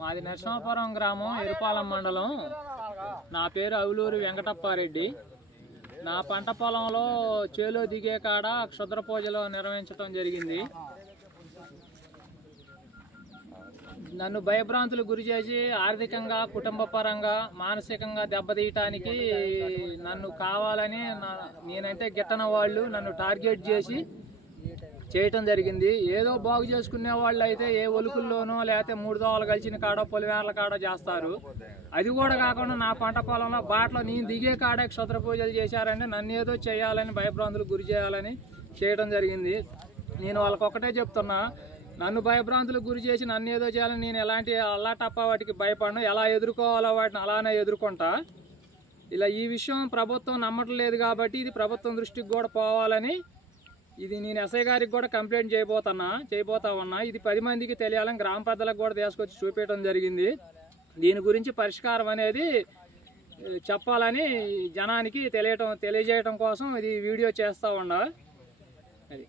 మాది నరసింహాపురం గ్రామం, ఎరుపాలెం మండలం. నా పేరు అవులూరి వెంకటప్పారెడ్డి. నా పంట పొలంలో చేలో దిగే కాడ క్షుద్ర పూజలు నిర్వహించడం జరిగింది. నన్ను భయభ్రాంతులకు గురి చేసి ఆర్థికంగా, కుటుంబ పరంగా, మానసికంగా దెబ్బతీయటానికి నన్ను కావాలని నేనంటే గిట్టన వాళ్ళు నన్ను టార్గెట్ చేసి చేయటం జరిగింది. ఏదో బాగు చేసుకునే వాళ్ళు అయితే ఏ ఒలుకుల్లోనో లేకపోతే 3 దోవలు కలిసిన కాడ, పొలివేర్ల కాడ చేస్తారు. అది కూడా కాకుండా నా పంట పొలంలో బాటలో నేను దిగే కాడే క్షుద్ర పూజలు చేశారంటే నన్ను ఏదో చేయాలని, భయభ్రాంతులకు గురి చేయాలని చేయడం జరిగింది. నేను వాళ్ళకొక్కటే చెప్తున్నా, నన్ను భయభ్రాంతులకు గురి చేసి నన్ను ఏదో చేయాలని నేను ఎలాంటి అల్లాటప్ప వాటికి భయపడను. ఎలా ఎదుర్కోవాలో వాటిని అలానే ఎదుర్కొంటా. ఇలా ఈ విషయం ప్రభుత్వం నమ్మట్లేదు కాబట్టి ఇది ప్రభుత్వం దృష్టికి కూడా పోవాలని ఇది నేను ఎస్ఐ గారికి కూడా కంప్లైంట్ చేయబోతా ఉన్నా. ఇది 10 మందికి తెలియాలని గ్రామ పెద్దలకు కూడా తీసుకొచ్చి చూపించడం జరిగింది. దీని గురించి పరిష్కారం అనేది చెప్పాలని జనానికి తెలియజేయడం కోసం ఇది వీడియో చేస్తూ ఉన్నా. అది